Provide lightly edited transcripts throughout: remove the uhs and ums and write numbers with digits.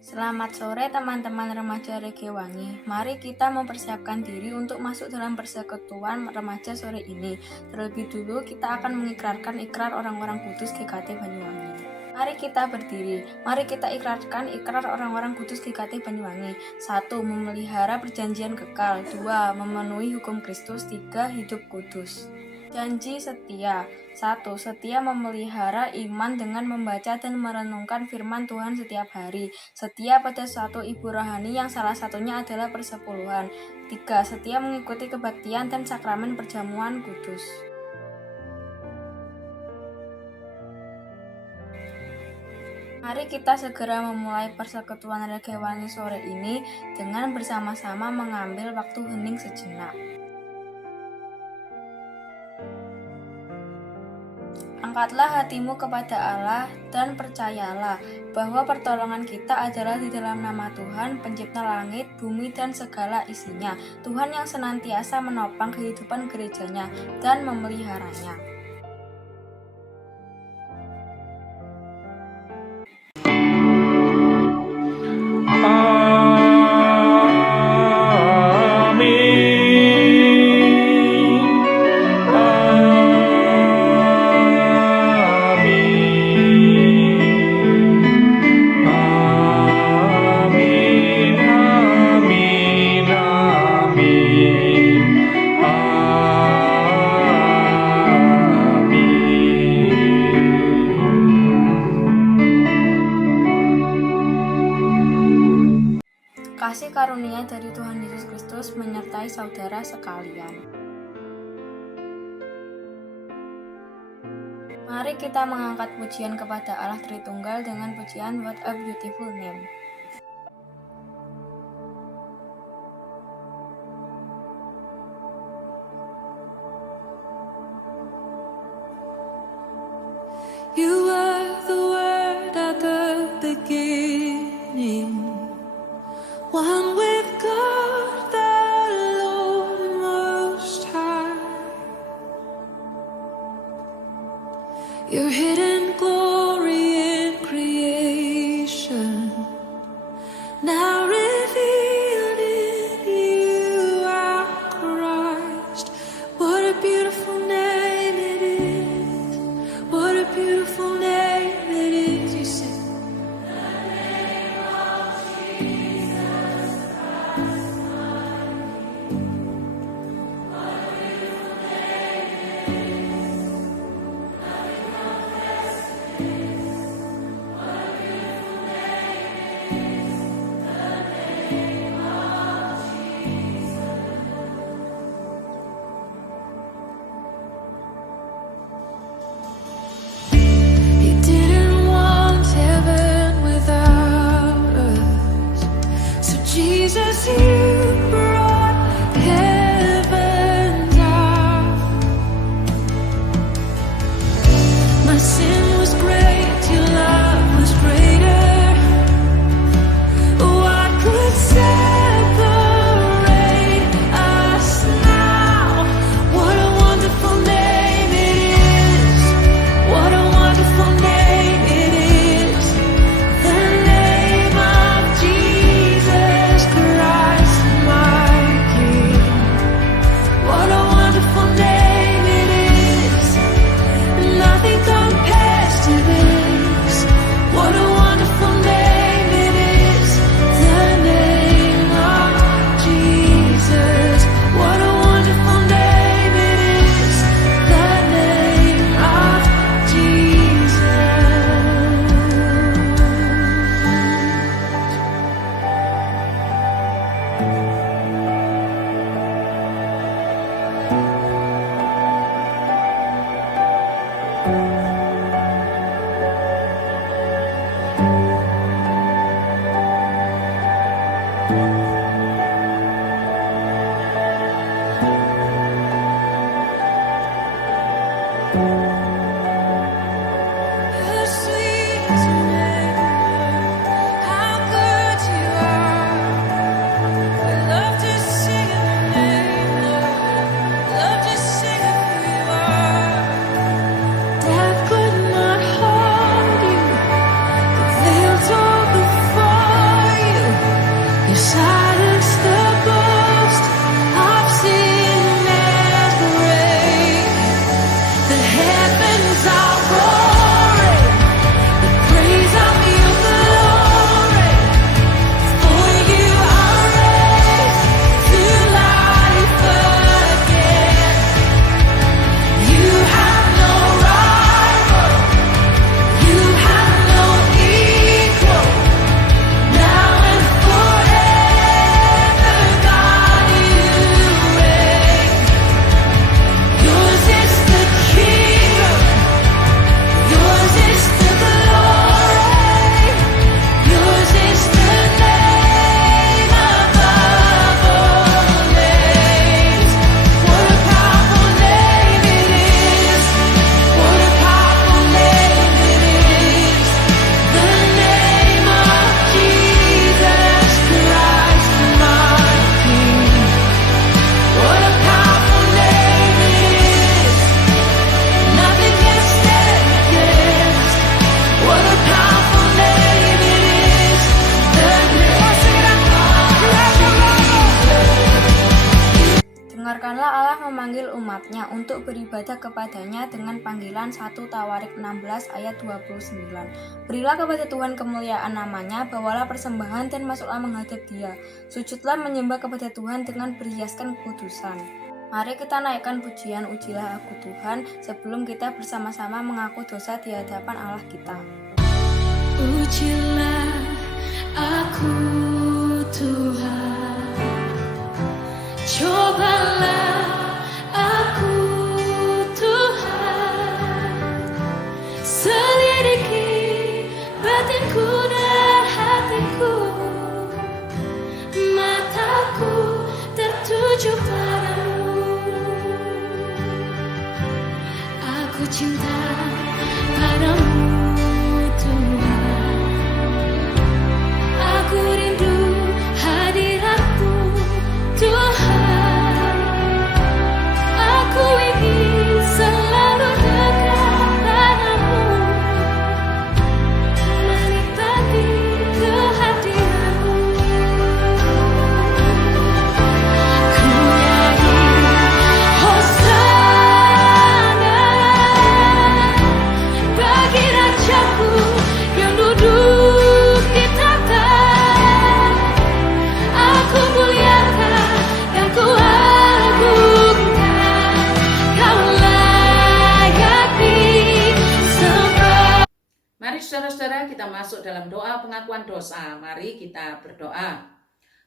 Selamat sore teman-teman remaja Regewangi. Mari kita mempersiapkan diri untuk masuk dalam persekutuan remaja sore ini. Terlebih dulu kita akan mengikrarkan ikrar orang-orang kudus GKT Banyuwangi. Mari kita berdiri. Mari kita ikrarkan ikrar orang-orang kudus GKT Banyuwangi. 1. Memelihara perjanjian kekal. 2. Memenuhi hukum Kristus. 3. Hidup kudus. Janji setia. 1. Setia memelihara iman dengan membaca dan merenungkan firman Tuhan setiap hari. Setia pada suatu ibu rohani yang salah satunya adalah persepuluhan. 3. Setia mengikuti kebaktian dan sakramen perjamuan kudus. Mari kita segera memulai persekutuan Regewangi sore ini dengan bersama-sama mengambil waktu hening sejenak. Angkatlah hatimu kepada Allah dan percayalah bahwa pertolongan kita adalah di dalam nama Tuhan, pencipta langit, bumi, dan segala isinya. Tuhan yang senantiasa menopang kehidupan gerejanya dan memeliharanya. Kasih karunia dari Tuhan Yesus Kristus menyertai saudara sekalian. Mari kita mengangkat pujian kepada Allah Tritunggal dengan pujian What a Beautiful Name. You were the Word at the beginning, one with God the Lord Most High. Your hidden glory in creation, now revealed in you, our Christ. What a beautiful name it is. What a beautiful name it is. You sing. He didn't want heaven without us, so Jesus, you brought heaven down. My sin was great, your love was greater. What could separate us now? What a wonderful name it is. What a wonderful name it is. The name of Jesus Christ, my King. What a wonderful name it is. Nothing compares to umatnya untuk beribadah kepadanya dengan panggilan 1 Tawarik 16 ayat 29. Berilah kepada Tuhan kemuliaan namanya, bawalah persembahan dan masuklah menghadap Dia. Sujudlah menyembah kepada Tuhan dengan berhiaskan kekudusan. Mari kita naikkan pujian Ujilah Aku Tuhan sebelum kita bersama-sama mengaku dosa di hadapan Allah kita. Ujilah aku Tuhan, cobalah aku Tuhan, selidiki batinku dan hatiku, mataku tertuju padamu. Aku cinta padamu Tuhan, aku rindu hadiratmu Tuhan, aku ingin selalu dekat padamu, menikmati kehadiranmu. Ku nyanyi Hosana bagi Rajaku yang duduk di tahta. Aku muliakan dan ku agungkan, Kau layak disembah. Mari saudara-saudara kita masuk dalam doa pengakuan dosa. Mari kita berdoa.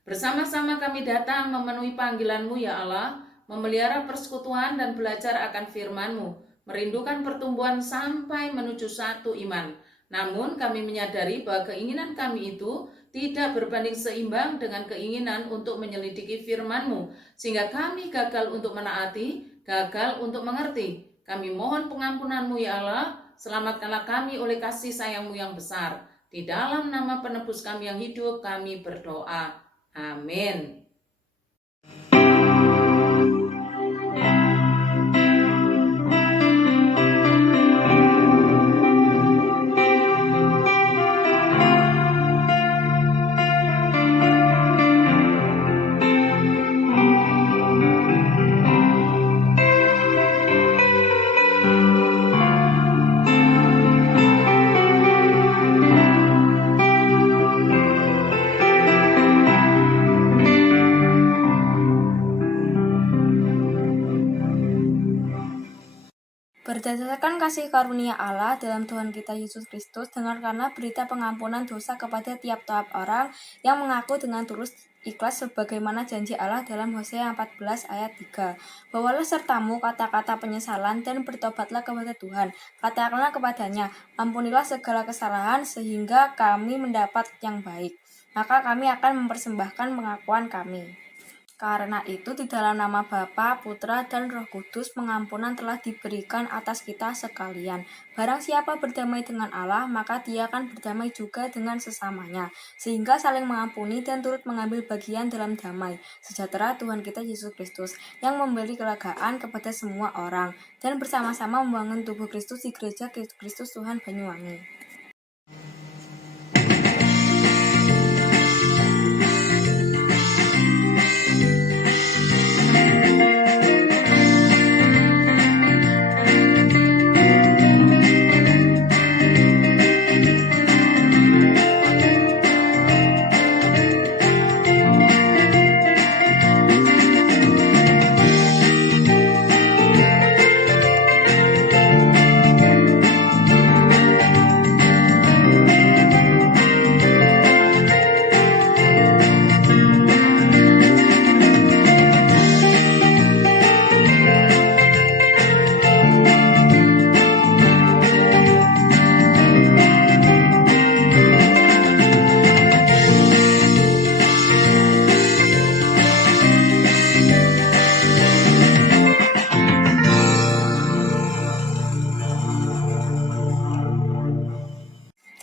Bersama-sama kami datang memenuhi panggilan-Mu ya Allah, memelihara persekutuan dan belajar akan firman-Mu, merindukan pertumbuhan sampai menuju satu iman. Namun kami menyadari bahwa keinginan kami itu tidak berbanding seimbang dengan keinginan untuk menyelidiki firman-Mu, sehingga kami gagal untuk menaati, gagal untuk mengerti. Kami mohon pengampunan-Mu ya Allah, selamatkanlah kami oleh kasih sayang-Mu yang besar. Di dalam nama penebus kami yang hidup kami berdoa. Amin. Berdasarkan kasih karunia Allah dalam Tuhan kita Yesus Kristus, dengarkanlah berita pengampunan dosa kepada tiap-tiap orang yang mengaku dengan tulus ikhlas sebagaimana janji Allah dalam Hosea 14 ayat 3. Bawalah sertamu kata-kata penyesalan dan bertobatlah kepada Tuhan. Katakanlah kepadanya, ampunilah segala kesalahan sehingga kami mendapat yang baik. Maka kami akan mempersembahkan pengakuan kami. Karena itu di dalam nama Bapa, Putra, dan Roh Kudus pengampunan telah diberikan atas kita sekalian. Barang siapa berdamai dengan Allah, maka dia akan berdamai juga dengan sesamanya, sehingga saling mengampuni dan turut mengambil bagian dalam damai sejahtera Tuhan kita Yesus Kristus, yang memberi kelegaan kepada semua orang, dan bersama-sama membangun tubuh Kristus di gereja Kristus Tuhan Banyuwangi.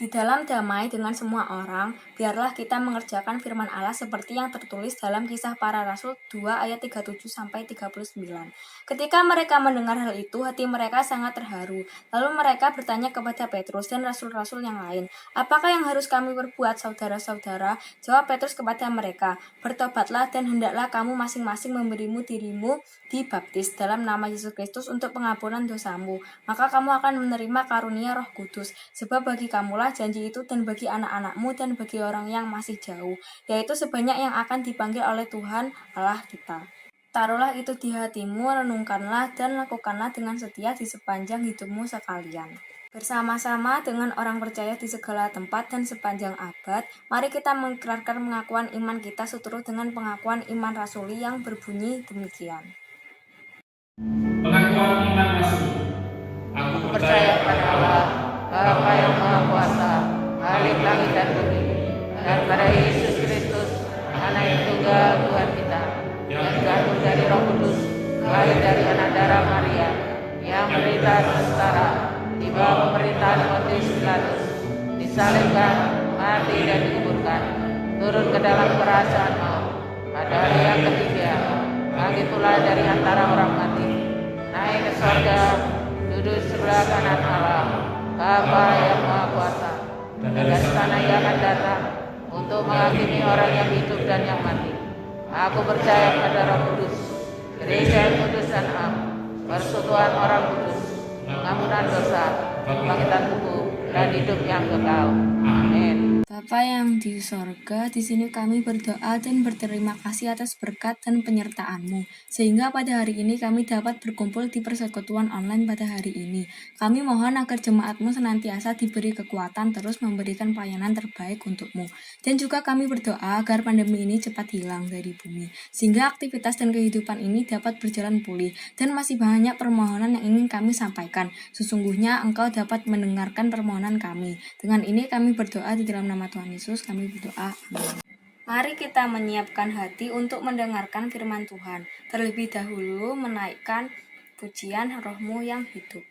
Di dalam damai dengan semua orang, biarlah kita mengerjakan firman Allah seperti yang tertulis dalam Kisah Para Rasul 2 ayat 37-39. Ketika mereka mendengar hal itu, hati mereka sangat terharu. Lalu mereka bertanya kepada Petrus dan rasul-rasul yang lain, "Apakah yang harus kami perbuat, saudara-saudara?" Jawab Petrus kepada mereka, "Bertobatlah dan hendaklah kamu masing-masing memberimu dirimu dibaptis dalam nama Yesus Kristus untuk pengampunan dosamu. Maka kamu akan menerima karunia Roh Kudus, sebab bagi kamulah janji itu dan bagi anak-anakmu dan bagi orang yang masih jauh, yaitu sebanyak yang akan dipanggil oleh Tuhan Allah kita. Taruhlah itu di hatimu, renungkanlah dan lakukanlah dengan setia di sepanjang hidupmu sekalian." Bersama-sama dengan orang percaya di segala tempat dan sepanjang abad, mari kita mengikrarkan pengakuan iman kita seturut dengan pengakuan iman rasuli yang berbunyi demikian. Pengakuan iman rasuli. Aku percaya pada Allah, Bapa yang Maha Kuasa, Khalik langit dan bumi, dan pada Yesus Kristus, Anak yang tunggal Tuhan kita, yang kandung dari Roh Kudus, lahir dari anak darah Maria, yang menderita sengsara di bawah pemerintahan Pontius Pilatus, disalibkan, mati dan dikuburkan, turun ke dalam kerajaan maut. Pada hari yang ketiga, bangkit pula dari antara orang mati, naik ke surga, duduk sebelah kanan Allah, Bapa yang Maha Kuasa, dan dari sana Ia akan datang untuk menghakimi orang yang hidup dan yang mati. Aku percaya pada Roh Kudus, gereja yang kudus dan am, persekutuan orang kudus, pengampunan dosa, kebangkitan tubuh, dan hidup yang kekal. Amin. Bapa yang di sorga, di sini kami berdoa dan berterima kasih atas berkat dan penyertaan-Mu, sehingga pada hari ini kami dapat berkumpul di persekutuan online pada hari ini. Kami mohon agar jemaat-Mu senantiasa diberi kekuatan terus memberikan pelayanan terbaik untuk-Mu. Dan juga kami berdoa agar pandemi ini cepat hilang dari bumi, sehingga aktivitas dan kehidupan ini dapat berjalan pulih, dan masih banyak permohonan yang ingin kami sampaikan. Sesungguhnya Engkau dapat mendengarkan permohonan kami. Dengan ini kami berdoa di dalam nama Tuhan Yesus kami berdoa. Amin. Mari kita menyiapkan hati untuk mendengarkan firman Tuhan. Terlebih dahulu menaikkan pujian Roh-Mu yang hidup.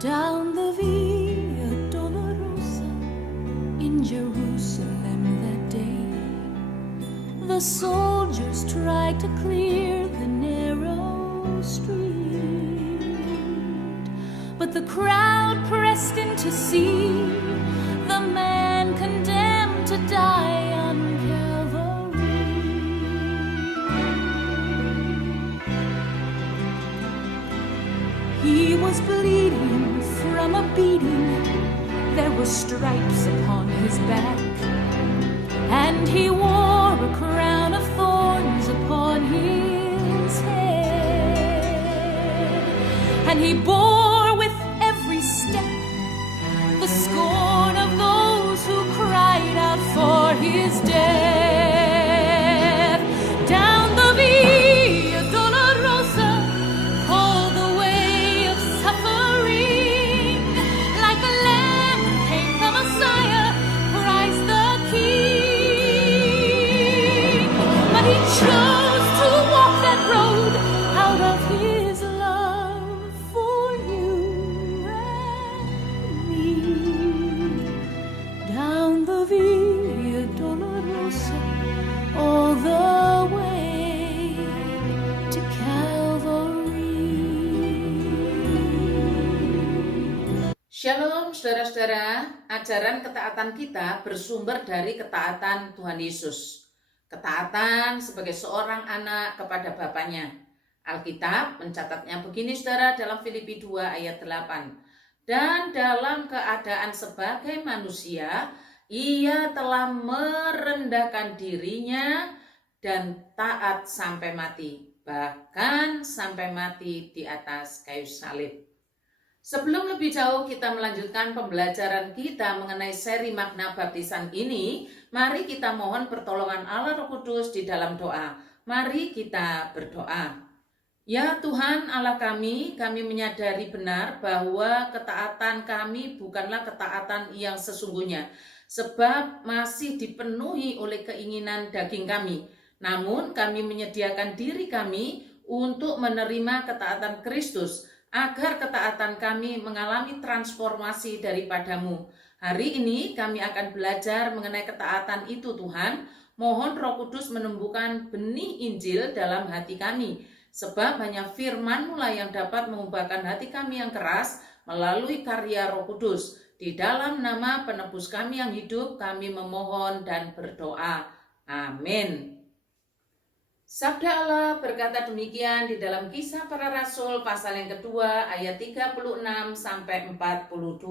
Down the Via Dolorosa in Jerusalem that day, the soldiers tried to clear the narrow street, but the crowd pressed in to see the man condemned to die on Calvary. He was bleeding from a beating, there were stripes upon his back, and he wore a crown of thorns upon his head, and he bore with every step the scorn of those who cried out for his death. Down the Via Dolorosa, called the way of suffering, like a lamb came the Messiah, Christ the King. But he chose to walk that road out of his love for you. Shalom saudara-saudara, ajaran ketaatan kita bersumber dari ketaatan Tuhan Yesus. Ketaatan sebagai seorang anak kepada Bapaknya. Alkitab mencatatnya begini saudara dalam Filipi 2 ayat 8. Dan dalam keadaan sebagai manusia, ia telah merendahkan dirinya dan taat sampai mati. Bahkan sampai mati di atas kayu salib. Sebelum lebih jauh kita melanjutkan pembelajaran kita mengenai seri makna baptisan ini, mari kita mohon pertolongan Allah Roh Kudus di dalam doa. Mari kita berdoa. Ya Tuhan Allah kami menyadari benar bahwa ketaatan kami bukanlah ketaatan yang sesungguhnya, sebab masih dipenuhi oleh keinginan daging kami. Namun kami menyediakan diri kami untuk menerima ketaatan Kristus, agar ketaatan kami mengalami transformasi daripadamu. Hari ini kami akan belajar mengenai ketaatan itu Tuhan. Mohon Roh Kudus menumbuhkan benih Injil dalam hati kami. Sebab hanya firman-Mu lah yang dapat mengubahkan hati kami yang keras melalui karya Roh Kudus. Di dalam nama penebus kami yang hidup kami memohon dan berdoa. Amin. Sabda Allah berkata demikian di dalam Kisah Para Rasul pasal yang kedua ayat 36 sampai 42.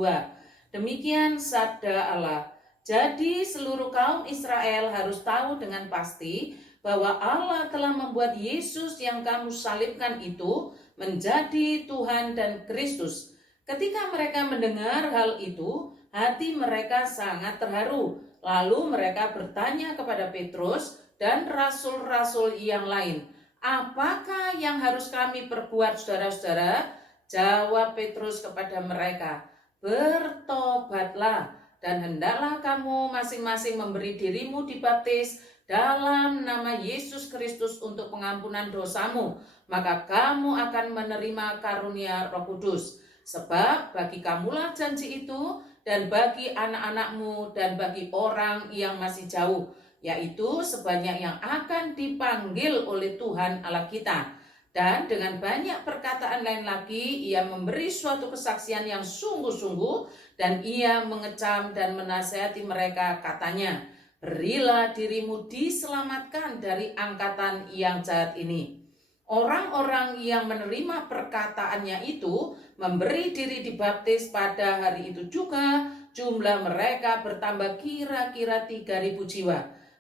Demikian sabda Allah. Jadi seluruh kaum Israel harus tahu dengan pasti bahwa Allah telah membuat Yesus yang kamu salibkan itu menjadi Tuhan dan Kristus. Ketika mereka mendengar hal itu, hati mereka sangat terharu. Lalu mereka bertanya kepada Petrus dan rasul-rasul yang lain, apakah yang harus kami perbuat saudara-saudara? Jawab Petrus kepada mereka, bertobatlah dan hendaklah kamu masing-masing memberi dirimu dibaptis dalam nama Yesus Kristus untuk pengampunan dosamu, maka kamu akan menerima karunia Roh Kudus. Sebab bagi kamulah janji itu, dan bagi anak-anakmu, dan bagi orang yang masih jauh, yaitu sebanyak yang akan dipanggil oleh Tuhan Allah kita. Dan dengan banyak perkataan lain lagi, ia memberi suatu kesaksian yang sungguh-sungguh, dan ia mengecam dan menasihati mereka, katanya, berilah dirimu diselamatkan dari angkatan yang jahat ini. Orang-orang yang menerima perkataannya itu memberi diri dibaptis pada hari itu juga, jumlah mereka bertambah kira-kira 3.000 jiwa.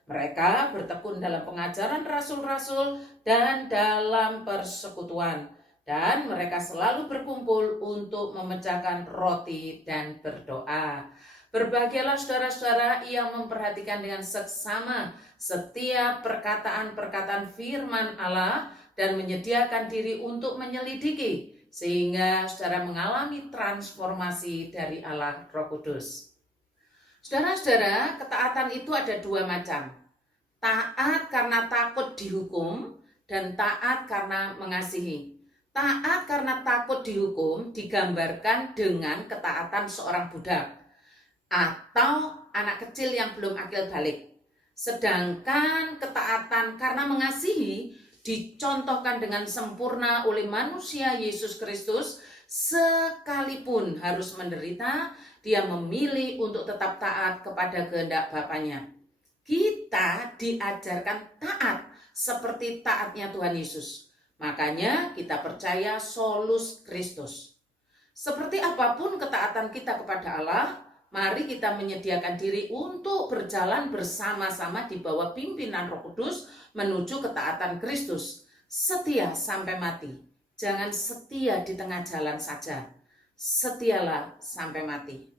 Mereka bertekun dalam pengajaran rasul-rasul dan dalam persekutuan. Dan mereka selalu berkumpul untuk memecahkan roti dan berdoa. Berbahagialah saudara-saudara yang memperhatikan dengan seksama setiap perkataan-perkataan firman Allah dan menyediakan diri untuk menyelidiki, sehingga saudara mengalami transformasi dari Allah Roh Kudus. Saudara-saudara, ketaatan itu ada dua macam. Taat karena takut dihukum dan taat karena mengasihi. Taat karena takut dihukum digambarkan dengan ketaatan seorang budak atau anak kecil yang belum akil balik. Sedangkan ketaatan karena mengasihi dicontohkan dengan sempurna oleh manusia Yesus Kristus. Sekalipun harus menderita, dia memilih untuk tetap taat kepada kehendak Bapaknya. Kita diajarkan taat seperti taatnya Tuhan Yesus. Makanya kita percaya solus Kristus. Seperti apapun ketaatan kita kepada Allah, mari kita menyediakan diri untuk berjalan bersama-sama di bawah pimpinan Roh Kudus menuju ketaatan Kristus. Setia sampai mati. Jangan setia di tengah jalan saja. Setialah sampai mati.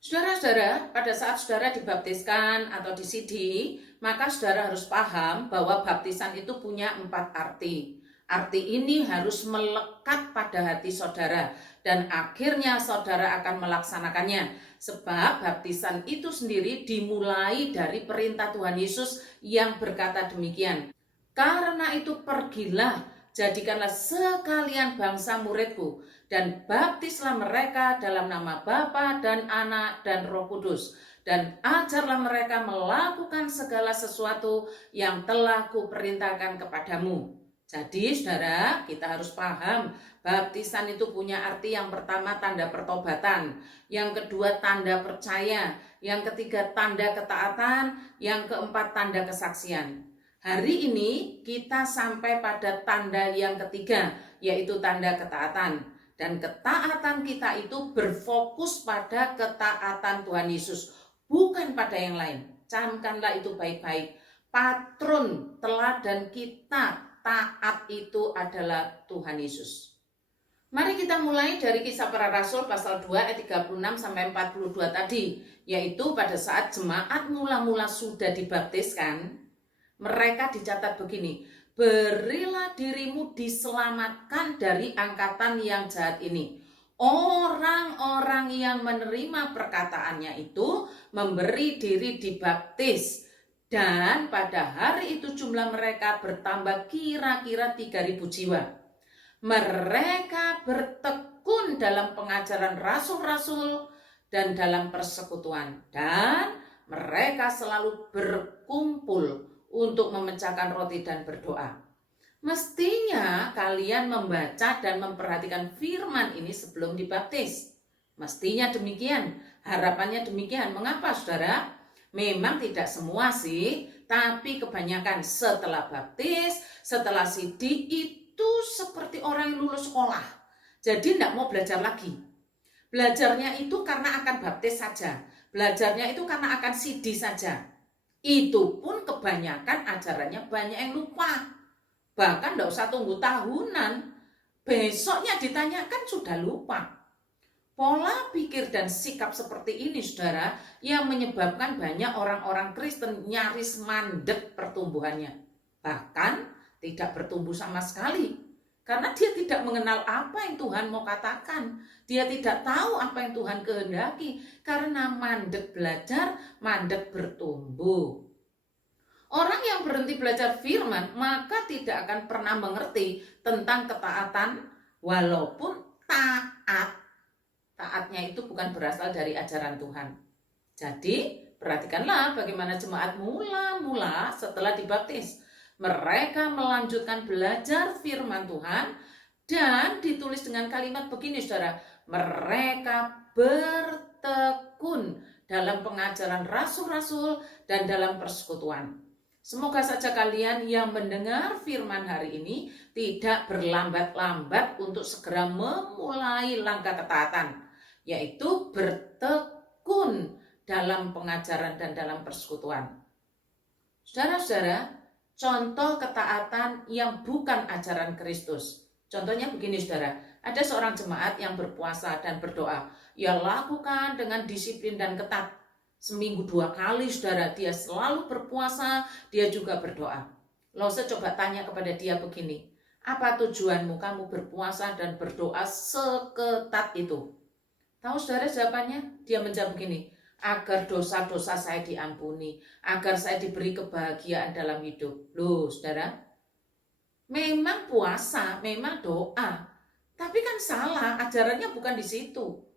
Saudara-saudara, pada saat saudara dibaptiskan atau disidih, maka saudara harus paham bahwa baptisan itu punya 4 arti. Arti ini harus melekat pada hati saudara dan akhirnya saudara akan melaksanakannya. Sebab baptisan itu sendiri dimulai dari perintah Tuhan Yesus yang berkata demikian. Karena itu pergilah, jadikanlah sekalian bangsa muridku, dan baptislah mereka dalam nama Bapa dan Anak dan Roh Kudus, dan ajarlah mereka melakukan segala sesuatu yang telah kuperintahkan kepadamu. Jadi saudara, kita harus paham Baptisan itu punya arti yang pertama tanda pertobatan, yang kedua tanda percaya, yang ketiga tanda ketaatan, yang keempat tanda kesaksian. Hari ini kita sampai pada tanda yang ketiga, yaitu tanda ketaatan. Dan ketaatan kita itu berfokus pada ketaatan Tuhan Yesus, bukan pada yang lain. Camkanlah itu baik-baik. Patron teladan kita taat itu adalah Tuhan Yesus. Mari kita mulai dari Kisah Para Rasul pasal 2 ayat 36 sampai 42 tadi, yaitu pada saat jemaat mula-mula sudah dibaptiskan, mereka dicatat begini, berilah dirimu diselamatkan dari angkatan yang jahat ini. Orang-orang yang menerima perkataannya itu memberi diri dibaptis, dan pada hari itu jumlah mereka bertambah kira-kira 3.000 jiwa. Mereka bertekun dalam pengajaran rasul-rasul dan dalam persekutuan, dan mereka selalu berkumpul untuk memecahkan roti dan berdoa. Mestinya kalian membaca dan memperhatikan firman ini sebelum dibaptis. Mestinya demikian, harapannya demikian. Mengapa, saudara? Memang tidak semua sih, tapi kebanyakan setelah baptis, setelah sidi itu seperti orang yang lulus sekolah. Jadi tidak mau belajar lagi. Belajarnya itu karena akan baptis saja. Belajarnya itu karena akan sidi saja. Itu pun kebanyakan ajarannya banyak yang lupa. Bahkan tidak usah tunggu tahunan. Besoknya ditanyakan sudah lupa. Pola pikir dan sikap seperti ini, saudara, yang menyebabkan banyak orang-orang Kristen nyaris mandek pertumbuhannya. Bahkan tidak bertumbuh sama sekali. Karena dia tidak mengenal apa yang Tuhan mau katakan. Dia tidak tahu apa yang Tuhan kehendaki. Karena mandek belajar, mandek bertumbuh. Orang yang berhenti belajar firman, maka tidak akan pernah mengerti tentang ketaatan, walaupun taat. Taatnya itu bukan berasal dari ajaran Tuhan. Jadi, perhatikanlah bagaimana jemaat mula-mula setelah dibaptis. Mereka melanjutkan belajar firman Tuhan dan ditulis dengan kalimat begini, saudara. Mereka bertekun dalam pengajaran rasul-rasul dan dalam persekutuan. Semoga saja kalian yang mendengar firman hari ini tidak berlambat-lambat untuk segera memulai langkah ketaatan, yaitu bertekun dalam pengajaran dan dalam persekutuan. Saudara-saudara, contoh ketaatan yang bukan ajaran Kristus. Contohnya begini, saudara. Ada seorang jemaat yang berpuasa dan berdoa. Ia lakukan dengan disiplin dan ketat. Seminggu 2 kali, saudara, dia selalu berpuasa, dia juga berdoa. Lalu saya coba tanya kepada dia begini, apa tujuanmu kamu berpuasa dan berdoa seketat itu? Tahu saudara jawabannya? Dia menjawab begini, agar dosa-dosa saya diampuni, agar saya diberi kebahagiaan dalam hidup. Loh, saudara, memang puasa, memang doa, tapi kan salah, ajarannya bukan di situ.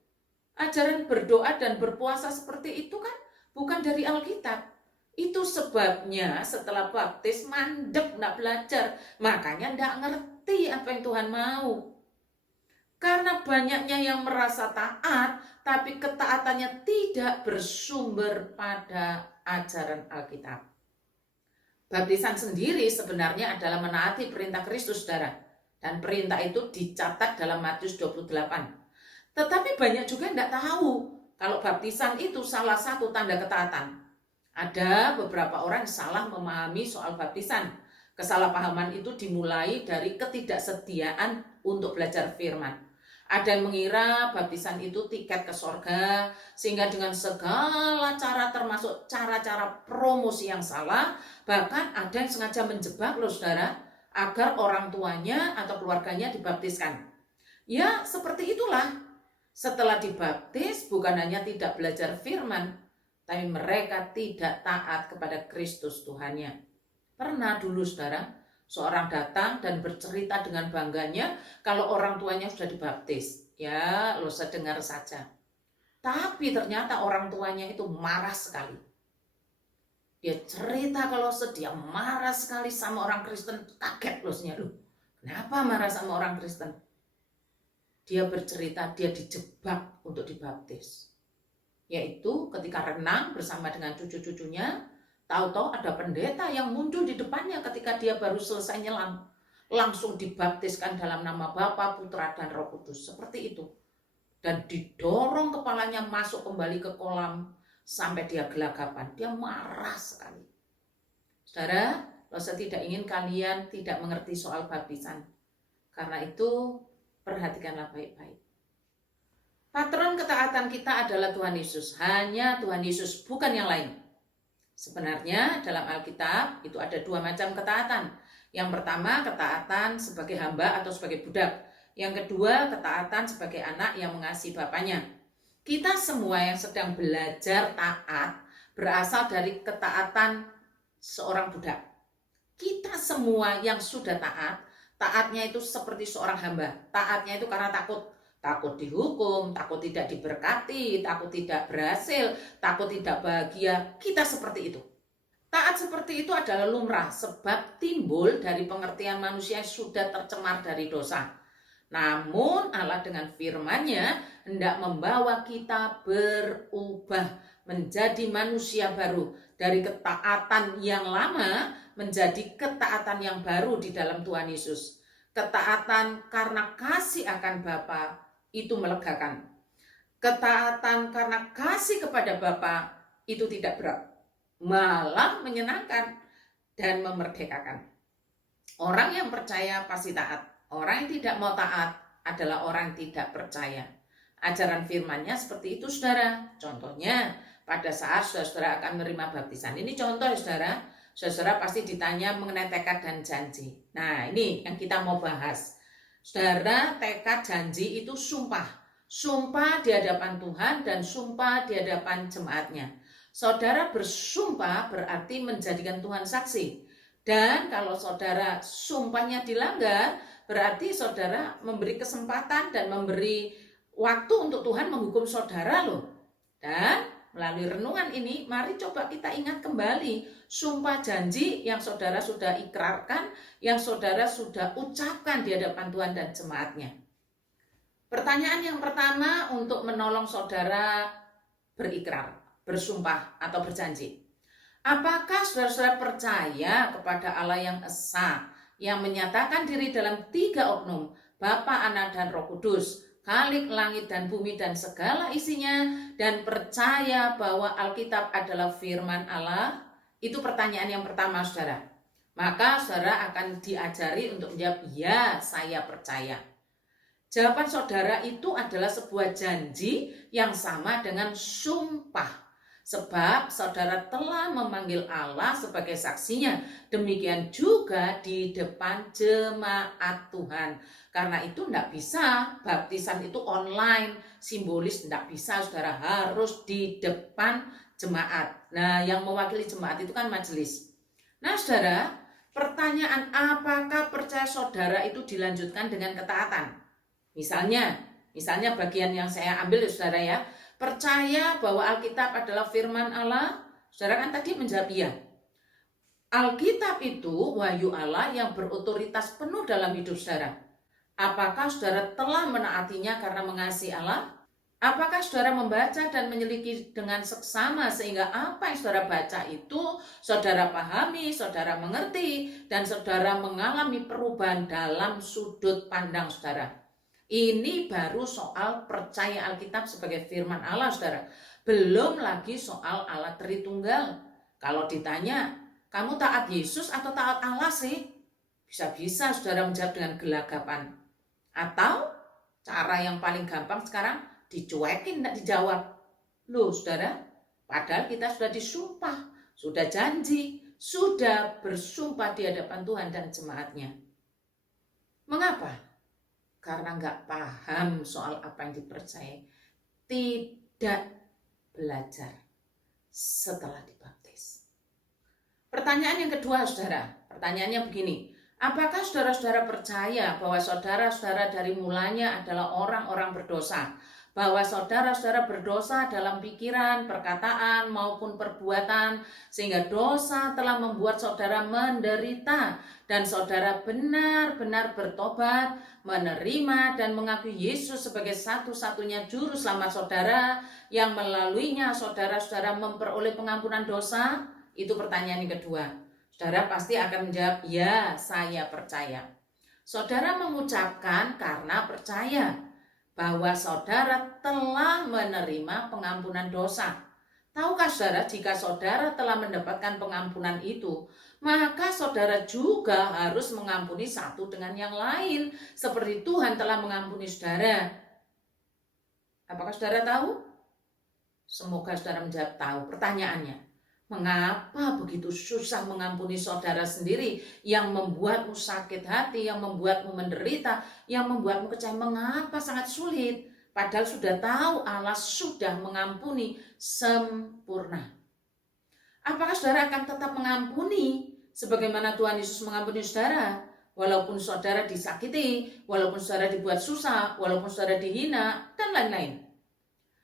Ajaran berdoa dan berpuasa seperti itu kan bukan dari Alkitab. Itu sebabnya setelah baptis mandek, tidak belajar. Makanya tidak ngerti apa yang Tuhan mau. Karena banyaknya yang merasa taat, tapi ketaatannya tidak bersumber pada ajaran Alkitab. Baptisan sendiri sebenarnya adalah menaati perintah Kristus, saudara. Dan perintah itu dicatat dalam Matius 28. Tetapi banyak juga yang tidak tahu kalau baptisan itu salah satu tanda ketaatan. Ada beberapa orang yang salah memahami soal baptisan. Kesalahpahaman itu dimulai dari ketidaksediaan untuk belajar firman. Ada yang mengira baptisan itu tiket ke sorga, sehingga dengan segala cara termasuk cara-cara promosi yang salah, bahkan ada yang sengaja menjebak loh, saudara, agar orang tuanya atau keluarganya dibaptiskan. Ya, seperti itulah. Setelah dibaptis, bukan hanya tidak belajar firman, tapi mereka tidak taat kepada Kristus Tuhannya. Pernah dulu, saudara, seorang datang dan bercerita dengan bangganya kalau orang tuanya sudah dibaptis. Ya, lo sedengar saja. Tapi ternyata orang tuanya itu marah sekali. Dia cerita kalau dia marah sekali sama orang Kristen. Kaget loh, kenapa marah sama orang Kristen? dia bercerita dia dijebak untuk dibaptis. Yaitu ketika renang bersama dengan cucu-cucunya, tahu-tahu ada pendeta yang muncul di depannya ketika dia baru selesai nyelam. Langsung dibaptiskan dalam nama Bapa, Putra, dan Roh Kudus. Seperti itu. Dan didorong kepalanya masuk kembali ke kolam sampai dia gelagapan. Dia marah sekali. Saudara, saya tidak ingin kalian tidak mengerti soal baptisan. Karena itu, perhatikanlah baik-baik. Patron ketaatan kita adalah Tuhan Yesus. Hanya Tuhan Yesus, bukan yang lain. Sebenarnya dalam Alkitab itu ada dua macam ketaatan. Yang pertama, ketaatan sebagai hamba atau sebagai budak. Yang kedua, ketaatan sebagai anak yang mengasihi bapaknya. Kita semua yang sedang belajar taat berasal dari ketaatan seorang budak. Kita semua yang sudah taat, taatnya itu seperti seorang hamba. Taatnya itu karena takut dihukum, takut tidak diberkati, takut tidak berhasil, takut tidak bahagia. Kita seperti itu. Taat seperti itu adalah lumrah sebab timbul dari pengertian manusia yang sudah tercemar dari dosa. Namun Allah dengan firman-Nya hendak membawa kita berubah menjadi manusia baru. Dari ketaatan yang lama menjadi ketaatan yang baru di dalam Tuhan Yesus. Ketaatan karena kasih akan Bapa itu melegakan. Ketaatan karena kasih kepada Bapa itu tidak berat, malah menyenangkan dan memerdekakan. Orang yang percaya pasti taat. Orang yang tidak mau taat adalah orang yang tidak percaya. Ajaran firman-Nya seperti itu, saudara. Contohnya, pada saat saudara akan menerima baptisan. Ini contoh, saudara. Saudara pasti ditanya mengenai tekad dan janji. Nah, ini yang kita mau bahas. Saudara, tekad janji itu sumpah. Sumpah di hadapan Tuhan dan sumpah di hadapan jemaatnya. Saudara bersumpah berarti menjadikan Tuhan saksi. Dan kalau saudara sumpahnya dilanggar, berarti saudara memberi kesempatan dan memberi waktu untuk Tuhan menghukum saudara loh. Dan melalui renungan ini, mari coba kita ingat kembali sumpah janji yang saudara sudah ikrarkan, yang saudara sudah ucapkan di hadapan Tuhan dan jemaatnya. Pertanyaan yang pertama untuk menolong saudara berikrar, bersumpah atau berjanji. Apakah saudara-saudara percaya kepada Allah yang esa, yang menyatakan diri dalam 3 oknum, Bapa, Anak, dan Roh Kudus, Khalik langit dan bumi dan segala isinya, dan percaya bahwa Alkitab adalah firman Allah? Itu pertanyaan yang pertama, saudara. Maka saudara akan diajari untuk menjawab, ya, saya percaya. Jawaban saudara itu adalah sebuah janji yang sama dengan sumpah. Sebab saudara telah memanggil Allah sebagai saksinya. Demikian juga di depan jemaat Tuhan. Karena itu tidak bisa, baptisan itu online, simbolis tidak bisa, saudara, harus di depan jemaat. Nah, yang mewakili jemaat itu kan majelis. Nah, saudara, pertanyaan apakah percaya saudara itu dilanjutkan dengan ketaatan? Misalnya bagian yang saya ambil, saudara ya, percaya bahwa Alkitab adalah firman Allah, saudara kan tadi menjawab ya. Alkitab itu wahyu Allah yang berotoritas penuh dalam hidup saudara. Apakah saudara telah menaatinya karena mengasihi Allah? Apakah saudara membaca dan menyelidiki dengan seksama sehingga apa yang saudara baca itu saudara pahami, saudara mengerti, dan saudara mengalami perubahan dalam sudut pandang saudara? Ini baru soal percaya Alkitab sebagai firman Allah, saudara. Belum lagi soal Allah Tritunggal. Kalau ditanya, kamu taat Yesus atau taat Allah sih? Bisa-bisa saudara menjawab dengan gelagapan. Atau cara yang paling gampang sekarang, dicuekin, tidak dijawab. Loh saudara, padahal kita sudah disumpah, sudah janji, sudah bersumpah di hadapan Tuhan dan jemaatnya. Mengapa? Karena nggak paham soal apa yang dipercayai, tidak belajar setelah dibaptis. Pertanyaan yang kedua, saudara, pertanyaannya begini, apakah saudara-saudara percaya bahwa saudara-saudara dari mulanya adalah orang-orang berdosa, bahwa saudara-saudara berdosa dalam pikiran, perkataan, maupun perbuatan, sehingga dosa telah membuat saudara menderita, dan saudara benar-benar bertobat, menerima dan mengakui Yesus sebagai satu-satunya juru selamat saudara, yang melaluinya saudara-saudara memperoleh pengampunan dosa? Itu pertanyaan yang kedua. Saudara pasti akan menjawab, ya, saya percaya. Saudara mengucapkan karena percaya bahwa saudara telah menerima pengampunan dosa. Tahukah saudara, jika saudara telah mendapatkan pengampunan itu, maka saudara juga harus mengampuni satu dengan yang lain, seperti Tuhan telah mengampuni saudara. Apakah saudara tahu? Semoga saudara menjawab tahu. Pertanyaannya, mengapa begitu susah mengampuni saudara sendiri, yang membuatmu sakit hati, yang membuatmu menderita, yang membuatmu kecewa? Mengapa sangat sulit? Padahal sudah tahu Allah sudah mengampuni sempurna. Apakah saudara akan tetap mengampuni sebagaimana Tuhan Yesus mengampuni saudara? Walaupun saudara disakiti, walaupun saudara dibuat susah, walaupun saudara dihina, dan lain-lain.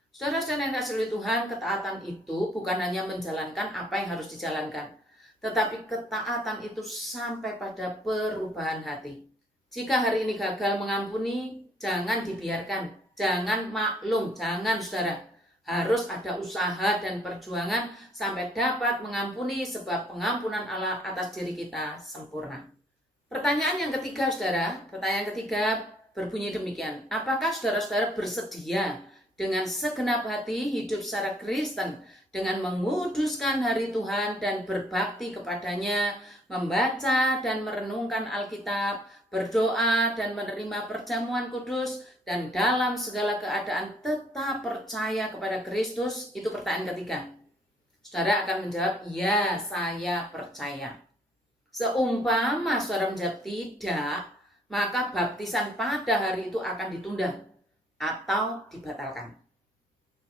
Saudara-saudara yang kasih oleh Tuhan, ketaatan itu bukan hanya menjalankan apa yang harus dijalankan, tetapi ketaatan itu sampai pada perubahan hati. Jika hari ini gagal mengampuni, jangan dibiarkan, jangan maklum, jangan saudara. Harus ada usaha dan perjuangan sampai dapat mengampuni, sebab pengampunan Allah atas diri kita sempurna. Pertanyaan yang ketiga saudara, pertanyaan ketiga berbunyi demikian. Apakah saudara-saudara bersedia dengan segenap hati hidup secara Kristen, dengan menguduskan hari Tuhan dan berbakti kepadanya, membaca dan merenungkan Alkitab, berdoa dan menerima perjamuan kudus, dan dalam segala keadaan tetap percaya kepada Kristus? Itu pertanyaan ketiga. Saudara akan menjawab, ya, saya percaya. Seumpama saudara menjawab tidak, maka baptisan pada hari itu akan ditunda atau dibatalkan.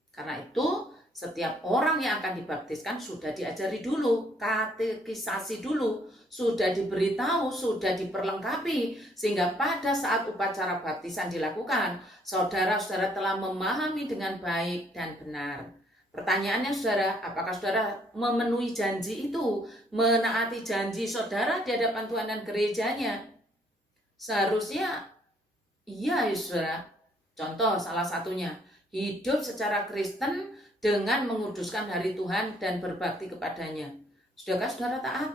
Karena itu setiap orang yang akan dibaptiskan sudah diajari dulu, katekisasi dulu, sudah diberitahu, sudah diperlengkapi, sehingga pada saat upacara baptisan dilakukan, saudara-saudara telah memahami dengan baik dan benar. Pertanyaannya saudara, apakah saudara memenuhi janji itu, menaati janji saudara di hadapan Tuhan dan gerejanya? Seharusnya iya ya saudara. Contoh salah satunya, hidup secara Kristen dengan menguduskan hari Tuhan dan berbakti kepadanya. Sudahkah saudara taat?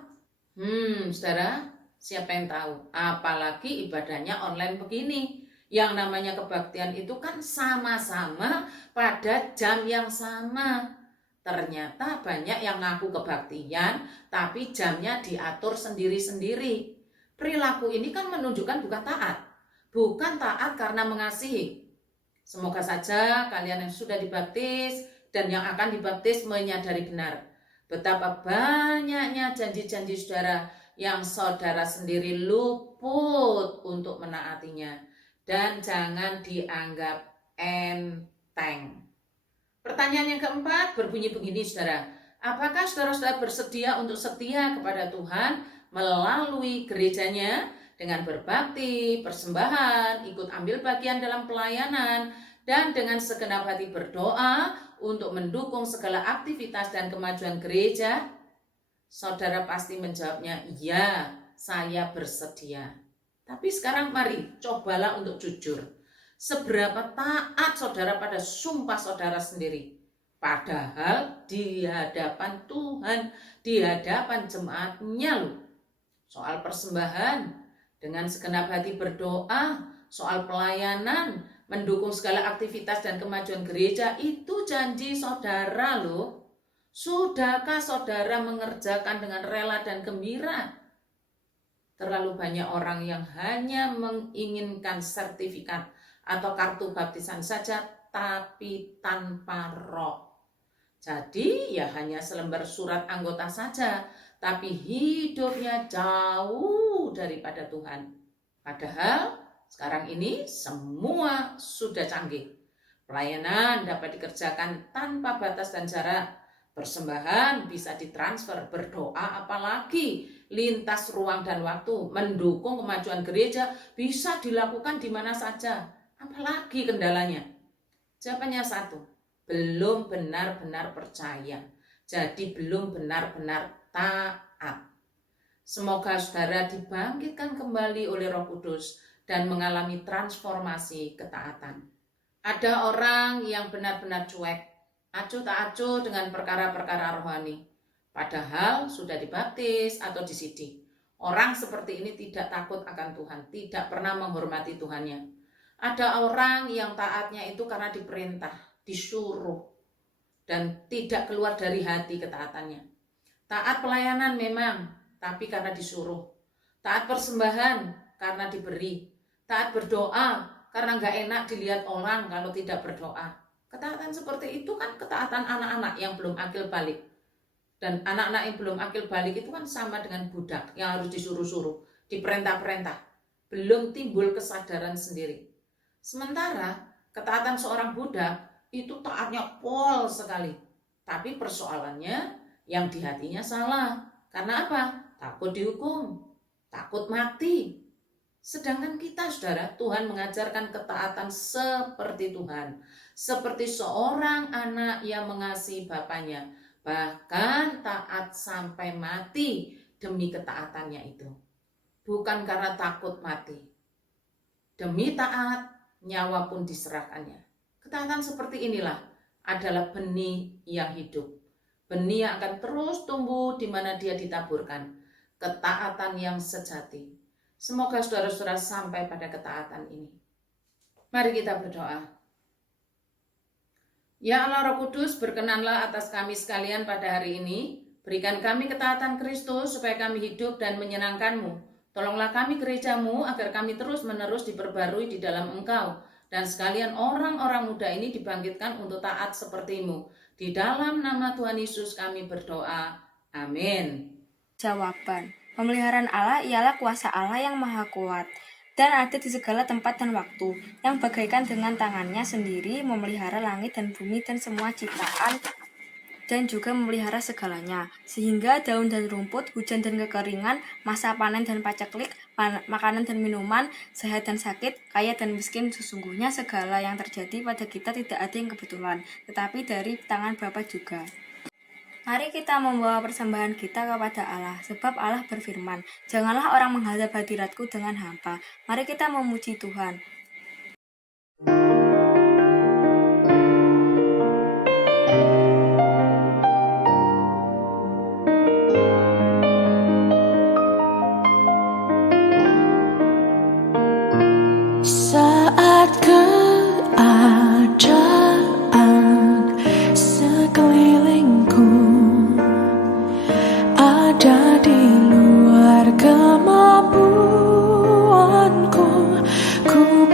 Saudara, siapa yang tahu? Apalagi ibadahnya online begini. Yang namanya kebaktian itu kan sama-sama pada jam yang sama. Ternyata banyak yang ngaku kebaktian, tapi jamnya diatur sendiri-sendiri. Perilaku ini kan menunjukkan bukan taat. Bukan taat karena mengasihi. Semoga saja kalian yang sudah dibaptis dan yang akan dibaptis menyadari benar betapa banyaknya janji-janji saudara yang saudara sendiri luput untuk menaatinya, dan jangan dianggap enteng. Pertanyaan yang keempat berbunyi begini saudara, apakah saudara-saudara bersedia untuk setia kepada Tuhan melalui gerejanya, dengan berbakti, persembahan, ikut ambil bagian dalam pelayanan, dan dengan segenap hati berdoa untuk mendukung segala aktivitas dan kemajuan gereja? Saudara pasti menjawabnya, ya, saya bersedia. Tapi sekarang mari cobalah untuk jujur. Seberapa taat saudara pada sumpah saudara sendiri? Padahal di hadapan Tuhan, di hadapan jemaatnya loh. Soal persembahan, dengan segenap hati berdoa, soal pelayanan, mendukung segala aktivitas dan kemajuan gereja, itu janji saudara loh. Sudahkah saudara mengerjakan dengan rela dan gembira? Terlalu banyak orang yang hanya menginginkan sertifikat atau kartu baptisan saja, tapi tanpa roh. Jadi ya hanya selembar surat anggota saja, tapi hidupnya jauh daripada Tuhan. Padahal sekarang ini semua sudah canggih. Pelayanan dapat dikerjakan tanpa batas dan jarak. Persembahan bisa ditransfer, berdoa apalagi lintas ruang dan waktu, mendukung kemajuan gereja bisa dilakukan di mana saja. Apalagi kendalanya? Jawabannya satu, belum benar-benar percaya. Jadi belum benar-benar taat. Semoga saudara dibangkitkan kembali oleh Roh Kudus dan mengalami transformasi ketaatan. Ada orang yang benar-benar cuek, acuh tak acuh dengan perkara-perkara rohani, padahal sudah dibaptis atau disidik. Orang seperti ini tidak takut akan Tuhan, tidak pernah menghormati Tuhannya. Ada orang yang taatnya itu karena diperintah, disuruh, dan tidak keluar dari hati ketaatannya. Taat pelayanan memang, tapi karena disuruh. Taat persembahan karena diberi. Taat berdoa karena gak enak dilihat orang kalau tidak berdoa. Ketaatan seperti itu kan ketaatan anak-anak yang belum akil balik. Dan anak-anak yang belum akil balik itu kan sama dengan budak yang harus disuruh-suruh, diperintah-perintah. Belum timbul kesadaran sendiri. Sementara ketaatan seorang budak itu taatnya pol sekali. Tapi persoalannya yang di hatinya salah. Karena apa? Takut dihukum, takut mati. Sedangkan kita, saudara, Tuhan mengajarkan ketaatan seperti Tuhan. Seperti seorang anak yang mengasihi bapaknya. Bahkan taat sampai mati demi ketaatannya itu. Bukan karena takut mati. Demi taat, nyawa pun diserahkannya. Ketaatan seperti inilah adalah benih yang hidup. Benih yang akan terus tumbuh di mana dia ditaburkan. Ketaatan yang sejati. Semoga saudara-saudara sampai pada ketaatan ini. Mari kita berdoa. Ya Allah Roh Kudus, berkenanlah atas kami sekalian pada hari ini. Berikan kami ketaatan Kristus supaya kami hidup dan menyenangkan-Mu. Tolonglah kami gereja-Mu agar kami terus-menerus diperbarui di dalam Engkau. Dan sekalian orang-orang muda ini dibangkitkan untuk taat seperti-Mu. Di dalam nama Tuhan Yesus kami berdoa. Amin. Jawaban. Pemeliharaan Allah ialah kuasa Allah yang maha kuat dan ada di segala tempat dan waktu, yang bagaikan dengan tangannya sendiri memelihara langit dan bumi dan semua ciptaan, dan juga memelihara segalanya, sehingga daun dan rumput, hujan dan kekeringan, masa panen dan paceklik, makanan dan minuman, sehat dan sakit, kaya dan miskin, sesungguhnya segala yang terjadi pada kita tidak ada yang kebetulan, tetapi dari tangan Bapa juga. Mari kita membawa persembahan kita kepada Allah, sebab Allah berfirman, janganlah orang menghadap hadiratku dengan hampa. Mari kita memuji Tuhan. Saat keadaan sekelilingku ada di luar kemampuanku, ku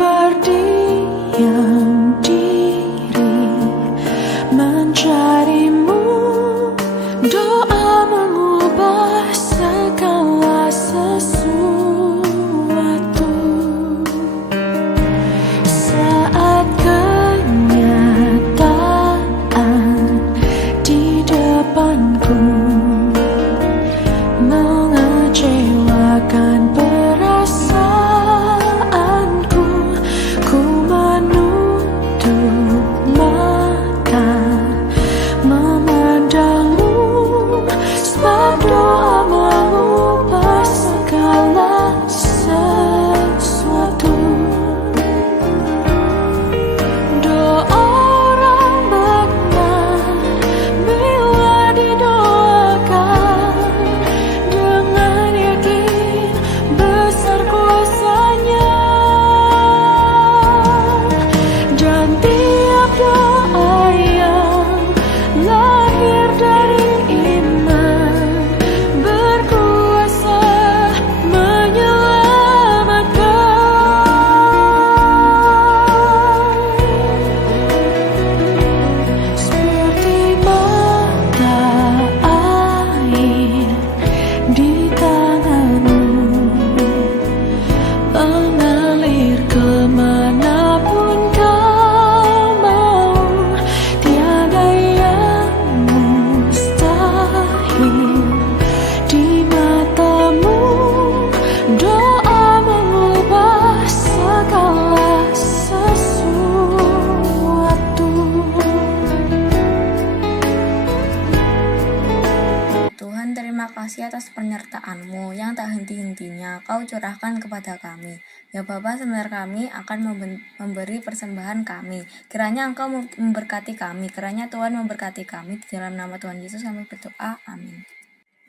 kasih atas penyertaan-Mu yang tak henti-hentinya Kau curahkan kepada kami. Ya Bapa, sebentar kami akan memberi persembahan kami. Kiranya Engkau memberkati kami, kiranya Tuhan memberkati kami. Di dalam nama Tuhan Yesus kami berdoa, amin.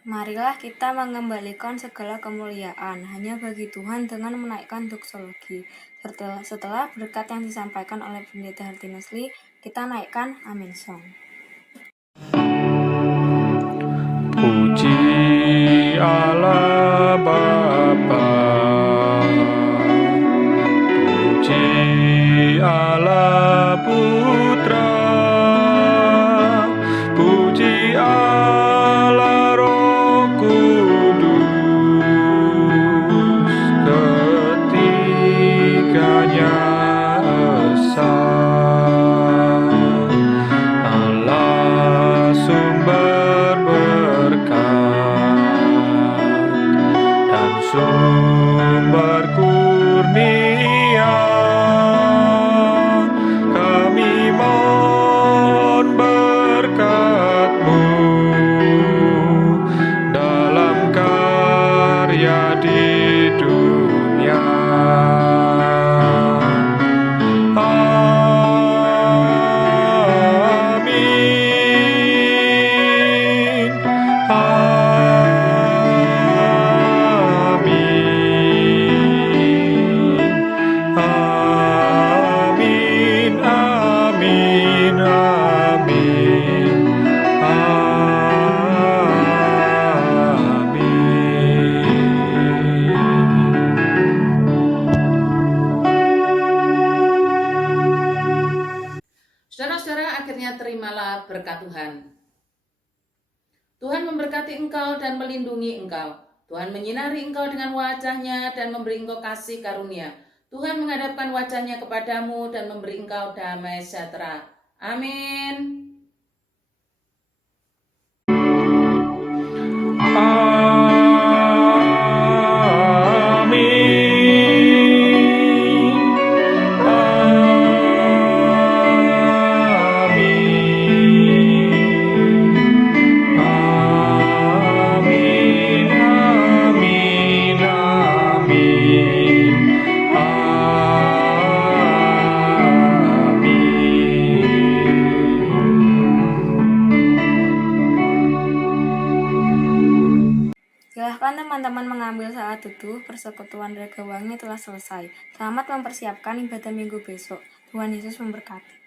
Marilah kita mengembalikan segala kemuliaan hanya bagi Tuhan dengan menaikkan doksologi. Setelah berkat yang disampaikan oleh Pendeta Hartinus Lee, kita naikkan Amin Song. Puji Allah Bapa, puji Allah Putra, puji Allah Roh Kudus, ketiganya esa. Allah sumber dan sumber kurnia, kami mohon berkat-Mu dalam karya di dunia. Amin. Amin, amin, amin, Saudara-saudara, akhirnya terimalah berkat Tuhan. Tuhan memberkati engkau dan melindungi engkau. Tuhan menyinari engkau dengan wajah-Nya dan memberi engkau kasih karunia. Tuhan menghadapkan wajah-Nya kepadamu dan memberi engkau damai sejahtera. Amin. Silahkan teman-teman mengambil saat teduh, persekutuan Raga Wangi telah selesai. Selamat mempersiapkan ibadah minggu besok. Tuhan Yesus memberkati.